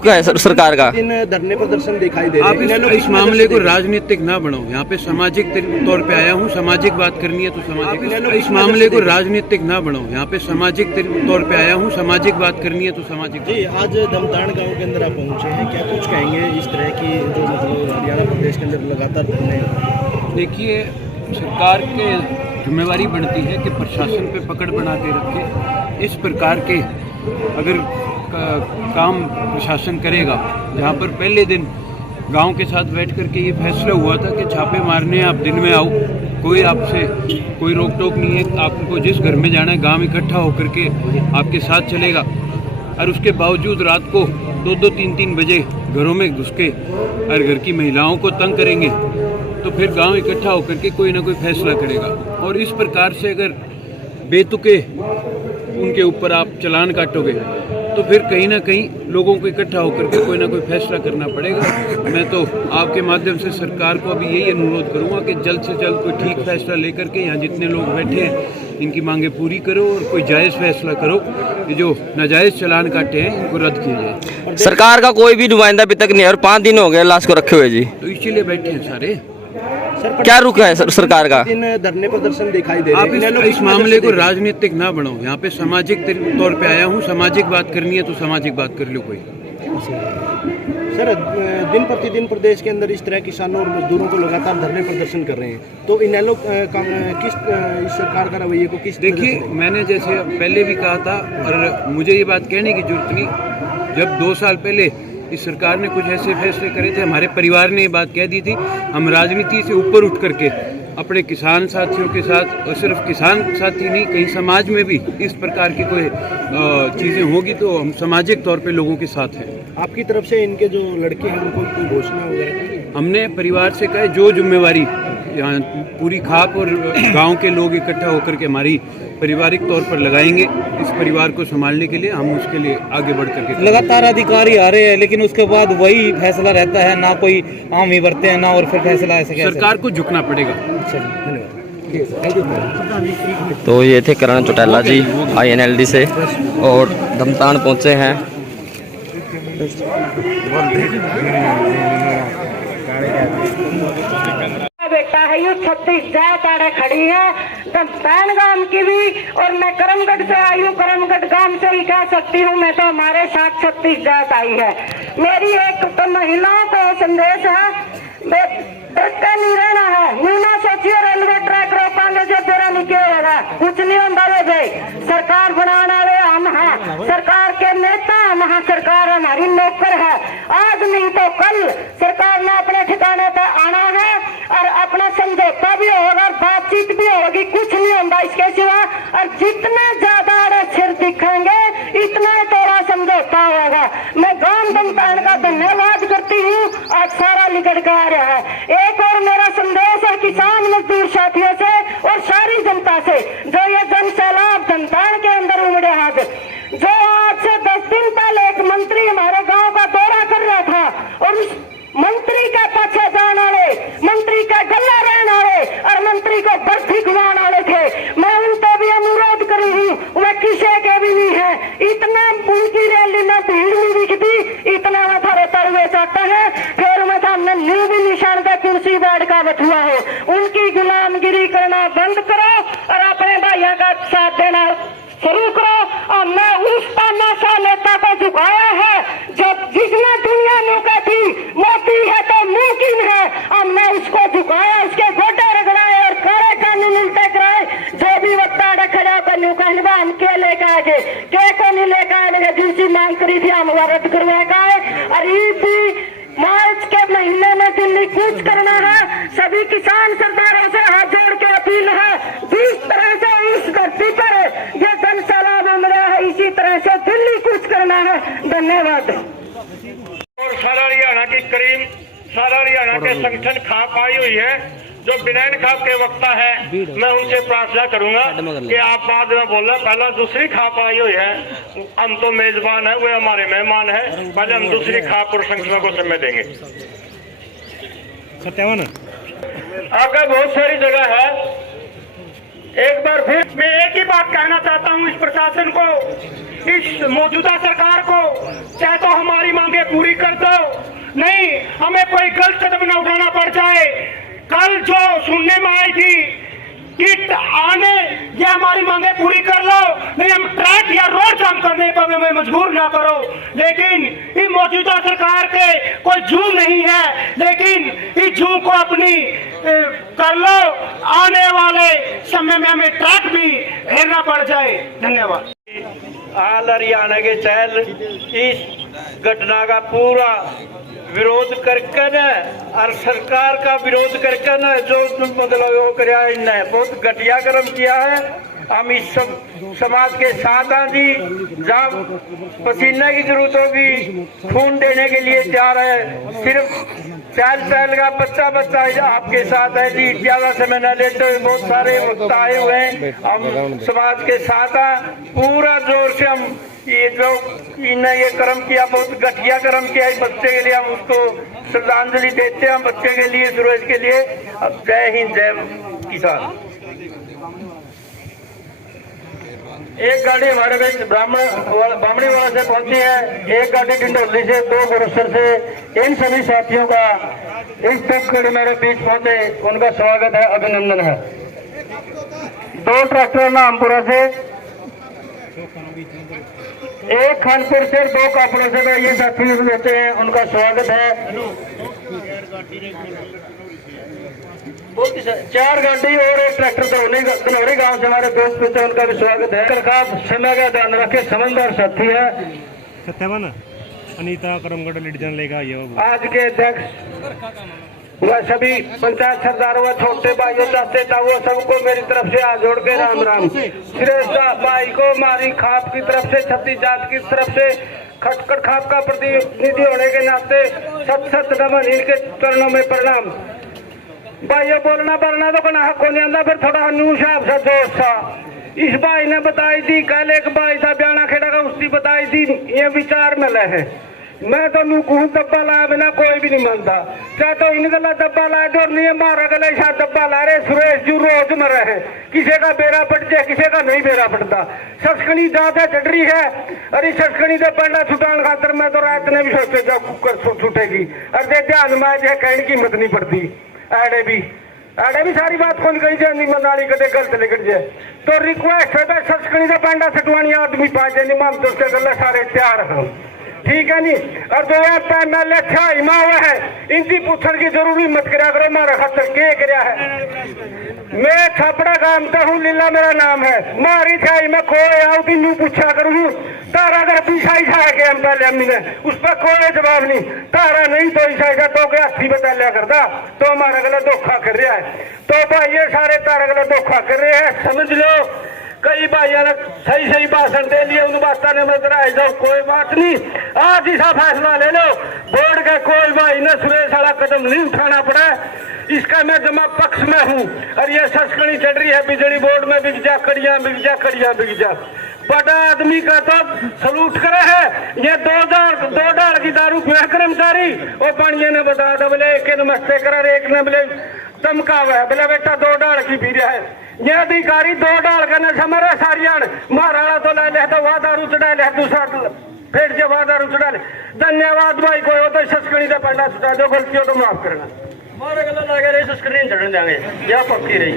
क्या है सरकार का धरने प्रदर्शन दिखाई दे रहे हैं। आप इस मामले को राजनीतिक ना बढ़ाओ। यहाँ पे सामाजिक तौर पे आया हूँ, सामाजिक बात करनी है तो सामाजिक। इस मामले को राजनीतिक ना बढ़ाओ। यहाँ पे सामाजिक तौर पे आया हूँ, सामाजिक बात करनी है तो सामाजिक। जी, आज धमतान गांव के अंदर आप पहुँचे हैं, क्या कुछ कहेंगे इस तरह की जो मतलब हरियाणा प्रदेश के अंदर लगातार धरने? देखिए, सरकार के जिम्मेवारी बनती है कि प्रशासन पे पकड़ बना के रखे। इस प्रकार के अगर काम प्रशासन करेगा, जहाँ पर पहले दिन गांव के साथ बैठ करके ये फैसला हुआ था कि छापे मारने आप दिन में आओ, कोई आपसे कोई रोक टोक नहीं है, आपको जिस घर में जाना है गांव इकट्ठा होकर के आपके साथ चलेगा। और उसके बावजूद रात को 2-2, 3-3 बजे घरों में घुस के और घर की महिलाओं को तंग करेंगे, तो फिर गांव इकट्ठा होकर के कोई ना कोई फैसला करेगा। और इस प्रकार से अगर बेतुके उनके ऊपर आप चालान काटोगे तो फिर कहीं ना कहीं लोगों को इकट्ठा होकर के कोई ना कोई फैसला करना पड़ेगा। मैं तो आपके माध्यम से सरकार को अभी यही अनुरोध करूंगा कि जल्द से जल्द कोई ठीक फैसला लेकर के यहाँ जितने लोग बैठे हैं इनकी मांगे पूरी करो और कोई जायज़ फैसला करो कि जो नाजायज़ चालान काटे हैं इनको रद्द किया जाए। सरकार का कोई भी नुमाइंदा अभी तक नहीं है और 5 दिन हो गए लाश को रखे हुए जी, तो इसीलिए बैठे हैं सारे। क्या रुक है सरकार का? धरने प्रदर्शन दिखाई दे रहे हैं। आप इस मामले को राजनीतिक ना बढ़ाओ। यहाँ पे सामाजिक तौर पे आया हूँ, सामाजिक बात करनी है तो सामाजिक बात कर लो कोई। सर, दिन प्रतिदिन प्रदेश के अंदर इस तरह किसानों और मजदूरों को लगातार धरने प्रदर्शन कर रहे हैं, तो इनेलो किस इस सरकार का रवैये को किस? देखिए, मैंने जैसे पहले भी कहा था और मुझे ये बात कहने की जरूरत नहीं, जब 2 साल पहले इस सरकार ने कुछ ऐसे फैसले करे थे, हमारे परिवार ने ये बात कह दी थी, हम राजनीति से ऊपर उठ करके अपने किसान साथियों के साथ, और सिर्फ किसान साथी नहीं, कहीं समाज में भी इस प्रकार की कोई चीज़ें होगी तो हम सामाजिक तौर पे लोगों के साथ हैं। आपकी तरफ से इनके जो लड़के हैं उनको कोई घोषणा वगैरह? हमने परिवार से कहा जो जिम्मेवारी यहाँ पूरी खाप और गांव के लोग इकट्ठा होकर के हमारी पारिवारिक तौर पर लगाएंगे, इस परिवार को संभालने के लिए हम उसके लिए आगे बढ़ करके। लगातार अधिकारी आ रहे हैं लेकिन उसके बाद वही फैसला रहता है, ना कोई आम ही बरते हैं ना, और फिर फैसला ऐसे सरकार को झुकना पड़ेगा। तो ये थे करण चौटाला जी INLD से और धमतान पहुंचे हैं। बेटा है ये 36 जात आड़े खड़ी है धमतान गांव की भी, और मैं करमगढ़ से आई हूँ, करमगढ़ गांव से ही कह सकती हूँ मैं, तो हमारे साथ 36 जात आई है। मेरी एक तो महिलाओं को संदेश है, डरते नहीं रहना है, यूं ना सोचिए रेलवे ट्रैक रोकांगे जो तेरा निकलेगा, कुछ नहीं होगा। सरकार बनाने वाले हम हैं, सरकार के नेता हम हैं, सरकार हमारी नौकर है। आज नहीं तो कल सरकार ने अपने ठिकाने पर आना है और अपना समझौता भी होगा, बातचीत भी होगी, कुछ नहीं होगा इसके सिवा। और जितने ज्यादा सिर दिखाएंगे इतना ही तोड़ा समझौता होगा। मैं गांव धमतान का धन्यवाद करती हूँ, आज सारा निकल के आ रहा है। एक और मेरा संदेश है किसान मजदूर साथियों से और सारी जनता से, जो ये जन सैलाब धमतान के अंदर उमड़े हाथ, जो आज से 10 दिन पहले एक मंत्री हमारे गांव का दौरा कर रहा था और उस मंत्री का पीछे जाने वाले, मंत्री का गला रहने वाले और मंत्री को बर्फी घुमाने वाले थे, मैं उनसे भी अनुरोध करी हूँ, वह किसी के भी नहीं है। इतना उनकी रैली में भीड़ नहीं दिखती, इतना में थारे तड़वे चाहते हैं, फिर मैं सामने न्यू भी निशान का कुर्सी बैठ का बैठुआ हो। उनकी गुलामगिरी करना बंद करो और अपने भाइयों का साथ देना शुरू करो। और मैं उस तानाशाह नेता को झुकाया है जब जिसने दुनिया में कहती मोदी है तो मुमकिन है, और मैं उसको झुकाया, उसके गोटे रगड़ाए और करे कानून उल्टे कराए। जो भी वक्त खड़ा बनू कहना हम के लेकर आगे के को नहीं लेकर आए, जिनकी मांग करी थी हम रद्द करवाएगा। और इसी मार्च के महीने में दिल्ली कूच करना है। सभी किसान सरदारों से हाथ जोड़ के अपील है, जिस तरह से इस धरती पर ये जन सैलाब उमड़ा है इसी तरह से दिल्ली कूच करना है। धन्यवाद। और सारा हरियाणा की करीम सारा हरियाणा के संगठन खाप आई हुई है, जो बिनैन खाप के वक्ता है, मैं उनसे प्रार्थना करूंगा कि आप बाद में बोलना, पहला दूसरी खाप आई हुई है, हम तो मेजबान है, वे हमारे मेहमान है, पहले हम दूसरी खाप और संगठनों को समय देंगे। आगे बहुत सारी जगह है, एक बार फिर मैं एक ही बात कहना चाहता हूं इस प्रशासन को, इस मौजूदा सरकार को, चाहे तो हमारी मांगे पूरी कर दो, नहीं हमें कोई गलत कदम न उठाना पड़ जाए। कल जो सुनने में आई थी कि आने ये हमारी मांगे पूरी कर लो, नहीं हम ट्रैक या रोड जाम करने पर हमें मजबूर ना करो। लेकिन ये मौजूदा सरकार के कोई जू नहीं है, लेकिन इस जू को अपनी कर लो, आने वाले समय में हमें ट्रैक भी घेरना पड़ जाए। धन्यवाद। आल हरियाणा के चहल इस घटना का पूरा विरोध करके न और सरकार का विरोध करके न जो मतलब वो कराया इनने बहुत घटिया कर्म किया है। हम इस समाज के साथ हैं जी, जब पसीने की जरूरत होगी खून देने के लिए तैयार है। सिर्फ चहल का बच्चा आपके साथ है जी, ज्यादा समय न लेते हुए बहुत सारे वक्त आए हुए हैं, हम समाज के साथ हैं पूरा जोर से। हम ये जो इन्हें ये कर्म किया बहुत घटिया कर्म किया, इस बच्चे के लिए हम उसको श्रद्धांजलि देते हैं, बच्चे के लिए, सूरज के लिए। अब जय हिंद, जय किसान। एक गाड़ी हमारे बीच बामणी वाला से पहुंची है, एक गाड़ी डिंडोली से, 2 गुरुसर से। इन सभी साथियों का इस तक मेरे बीच पहुंचे, उनका स्वागत है, अभिनंदन है। 2 ट्रैक्टर नामपुरा से, एक खानपुर से, 2 कापड़ों से ये साथी होते हैं, उनका स्वागत है। 4 गाड़ी और एक ट्रैक्टर धनौरी गांव से हमारे दोस्त मित्र, उनका भी स्वागत है। सरकार समय का ध्यान रखे, समझदार साथी है। सत्यवान अनीता करमगढ़ लीडजन लेगा ये आज के अध्यक्ष वह सभी पंचायत सरदारों व छोटे भाइयों चाहते था वो सबको मेरी तरफ से हाथ जोड़ के राम राम। श्रेष्ठ भाई को मारी खाप की तरफ से, छत्तीस जात की तरफ से खटखट खाप का प्रतिनिधि होने के नाते सत नमन, इनके चरणों में प्रणाम। भाई ये बोलना तो कना हक हो नहीं आता, फिर थोड़ा अनुशाप सा जोश सा। इस भाई ने बताई थी, कल एक भाई था ब्याणा खेड़ा का, उसकी बताई थी ये विचार मिले है। मैं तो कहूँ डब्बा लाया बिना कोई भी नहीं मानता, चाहे तो इन गला डब्बा लाए जो नहीं मारा गले शायद डब्बा ला रहे। सुरेश जी रोज मरे है, किसी का बेरा पट जाए, किसी का नहीं बेरा पड़ता। सस्कनी ज्यादा चढ़ रही है, अरे सस्कनी से पंडा छुटान खातर मैं तो रात ने भी सोचे जब कुकर छूटेगी, अरे ध्यान में जो कहने की हिम्मत नहीं पड़ती। आड़े भी सारी बात खोल गई जाए, मनाली कदे गलत लिखट जाए तो रिक्वेस्ट है सस्कनी से पंडा छटवानी आदमी पा जाए, नहीं मान तो उसके गले सारे तैयार हैं, ठीक है नी। और जो पैनल अच्छा हिमा हुआ है, इनकी पूछने की जरूरी मत करा करो, हमारा खातर के कराया है। मैं छपड़ा गामता हूँ, लीला मेरा नाम है, मारी छाई मैं खोए आऊ तीनू पूछा करूँ, तारा अगर पीछाई छाया के हम पहले अम्मी ने उस पर कोई जवाब नहीं, तारा नहीं तो ईसाई का तो क्या हाथी बता लिया करता, तो हमारा गला धोखा कर रहा है। तो भाई ये सारे तारा गला धोखा कर रहे हैं, समझ लो। कई भाइयों ने सही भाषण दे लिए, उन बातों ने मत रह जाओ, कोई बात नहीं, आज ऐसा फैसला ले लो बोर्ड का, कोई भाई ने सुरेश वाला कदम नहीं उठाना पड़ा, इसका मैं जमा पक्ष में हूँ। और ये सस्कनी चढ़ रही है बिजली बोर्ड में, बिक जा कड़िया। बड़ा आदमी का तो सलूट करे है, ये 2 डाल की दारू पिया कर्मचारी, और पानी ने बता दो बोले एक नमस्ते करा, एक ने बोले चमका हुआ है, बोले बेटा 2 डाल की पी रहा है। ये अधिकारी 2 डाल का नशा मरे सारियान, मारा तो ले तो वह दारू चढ़ा ले, दूसरा फिर जब वह दारू चढ़ा ले। धन्यवाद भाई, कोई हो तो सस्कनी से पंडा चढ़ा दो, गलती हो तो माफ करना। मारे गला लगे रही सस्कनी चढ़ने देंगे, यह पक्की रही।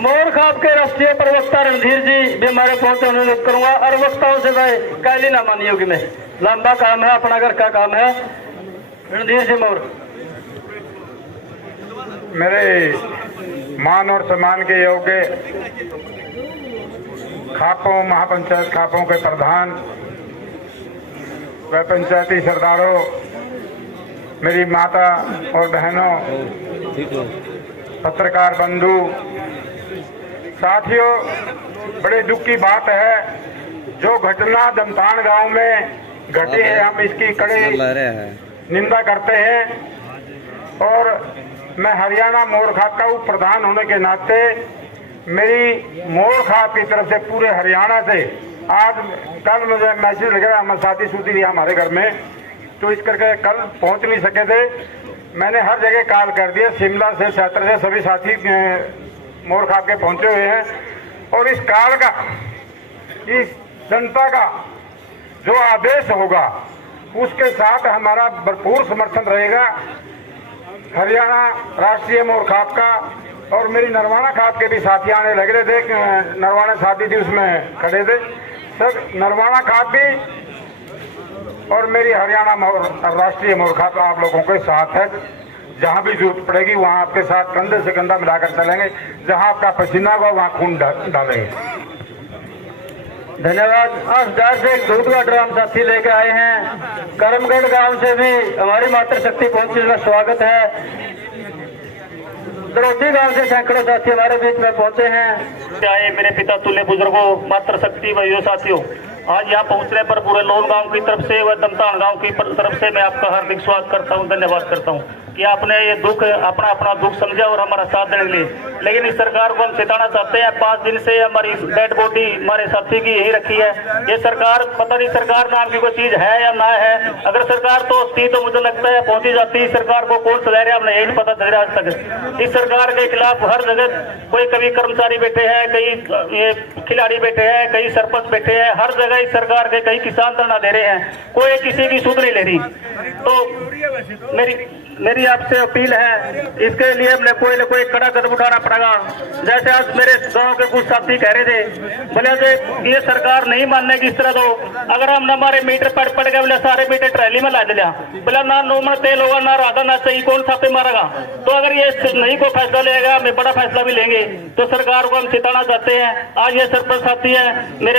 मोर खाप के राष्ट्रीय प्रवक्ता रणधीर जी भी हमारे पहुंचे अनुरोध करूंगा, और वक्ताओं से भाई काली ना मानी होगी, मैं लंबा काम है, अपना घर का काम है। रणधीर जी मोर। मेरे मान और सम्मान के योग्य खापों, महापंचायत खापों के प्रधान व पंचायती सरदारों, मेरी माता और बहनों, पत्रकार बंधु, साथियों, बड़े दुख की बात है जो घटना दमतान गांव में घटी है, हम इसकी कड़ी निंदा करते हैं। और मैं हरियाणा मोर खाप का उप प्रधान होने के नाते मेरी मोर खाप की तरफ से पूरे हरियाणा से आज कल मुझे मैसेज लगा, हमारे साथी सूती रही हमारे घर में, तो इस करके कल पहुंच नहीं सके थे। मैंने हर जगह कॉल कर दिया, शिमला से, क्षेत्र से सभी साथी मोर खाप के पहुंचे हुए हैं और इस काल का, इस जनता का जो आदेश होगा उसके साथ हमारा भरपूर समर्थन रहेगा। हरियाणा राष्ट्रीय मोर खाप का और मेरी नरवाना खाप के भी साथी आने लग रहे थे, नरवाना साथी थी उसमें खड़े थे सब, नरवाना खाप भी और मेरी हरियाणा राष्ट्रीय मोर खाप आप लोगों के साथ है। जहां भी जरूरत पड़ेगी वहां आपके साथ कंधे से कंधा मिलाकर चलेंगे, जहां आपका पसीना होगा वहां खून डालेंगे। धन्यवाद। आज डर से एक दूध का ड्राम साथी लेके आए हैं। करमगढ़ गांव से भी हमारी मातृशक्ति पहुंची, उसका स्वागत है। दरौदी गांव से सैकड़ों साथी हमारे बीच में पहुंचे हैं। आए मेरे पिता तुल्य बुजुर्गों, मातृशक्ति भाइयों साथियों, आज यहाँ पहुंचने पर पूरे लोन गांव की तरफ से व दमतान गांव की तरफ से मैं आपका हार्दिक स्वागत करता हूं, धन्यवाद करता हूं कि आपने ये दुख अपना दुख समझा और हमारा साथ देने के लिए। लेकिन इस सरकार को हम चेताना चाहते हैं, 5 दिन से हमारी डेड बॉडी हमारे साथी की यही रखी है। ये सरकार, पता नहीं सरकार नाम की कोई चीज है या ना है। अगर सरकार तो होती तो मुझे लगता है पहुंची जाती। सरकार को कौन चला रहा है हमने यही नहीं पता चल रहा आज तक। इस सरकार के खिलाफ हर जगह कोई कभी कर्मचारी बैठे हैं, कई ये खिलाड़ी बैठे हैं, कई सरपंच बैठे हैं, हर जगह इस सरकार के कई किसान धरना दे रहे हैं, कोई किसी की सुध नहीं ले रही। तो मेरी आपसे अपील है, इसके लिए हमने कोई न कोई कड़ा कदम उठाना पड़ेगा। जैसे आज मेरे गांव के कुछ साथी कह रहे थे, बोले ये सरकार नहीं मानने की इस तरह तो अगर हम हमारे मीटर पड़ गए, बोले सारे मीटर ट्रैली में ला दिया, बोला ना नोमन तेल होगा ना राधा ना सही, कौन छापे मारेगा। तो अगर ये नहीं कोई फैसला लेगा, मैं बड़ा फैसला भी लेंगे। तो सरकार को हम चेताना चाहते हैं। आज ये सरपंच साथी है मेरे